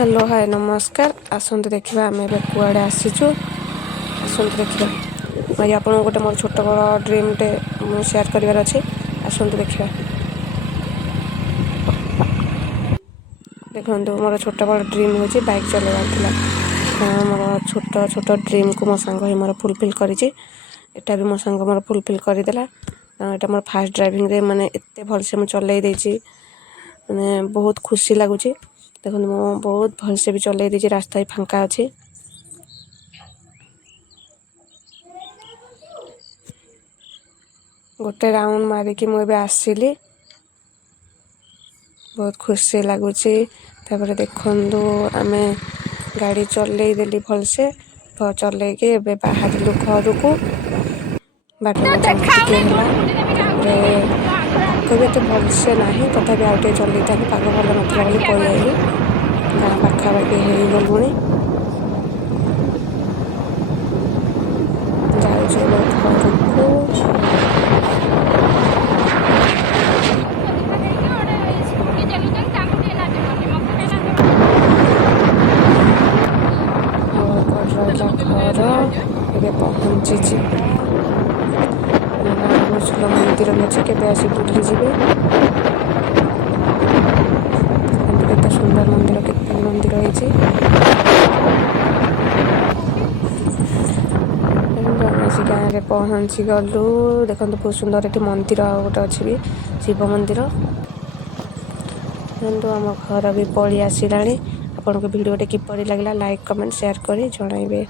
Hello hi नमस्कार आसतु देखा आम ए कुआड़े आसीचु आसतु देखा मैं आप गोटे मोर छोट बड़ ड्रीमटे सेयार करार अच्छे आसतु देखा देखो मोर छोट बड़ ड्रीम हूँ बाइक चलवार था मोर छोट छोट ड्रीम को मो सांग ही मोर फुलफिल करा भी मो सांग मोर फुलफिल करदेला यहाँ मोर फास्ट ड्राइविंग रे माने एत भलसे मुझे चलई देती मैंने बहुत खुशी लगुच देखो मु बहुत भलसे भी चलई देती रास्ता ही फांका अच्छे गोटे राउंड मारिकी मुझे आसली बहुत खुशी लगुच देखु आम गाड़ी चलई देली भलसे चलैके बाहर घर को बाट मजा मस्ती कभी एत भलसे ना तथापि आउटे चलई था पाग भल नाला बोली पलि आइली गाँ पाखापाखि हो गलुणी जाऊँ घर को घर ए पहुँची भूषल मंदिर अच्छे के आसी बुली जी केते सुंदर मंदिर केते मंदिर होती गाँव में पहुँची गलु देखो बहुत सुंदर ये मंदिर गोटे अच्छी भी शिव मंदिर आम घर भी पलि आसला आपन को वीडियो किपर लगे लाइक कमेंट शेयर कर जनइबे।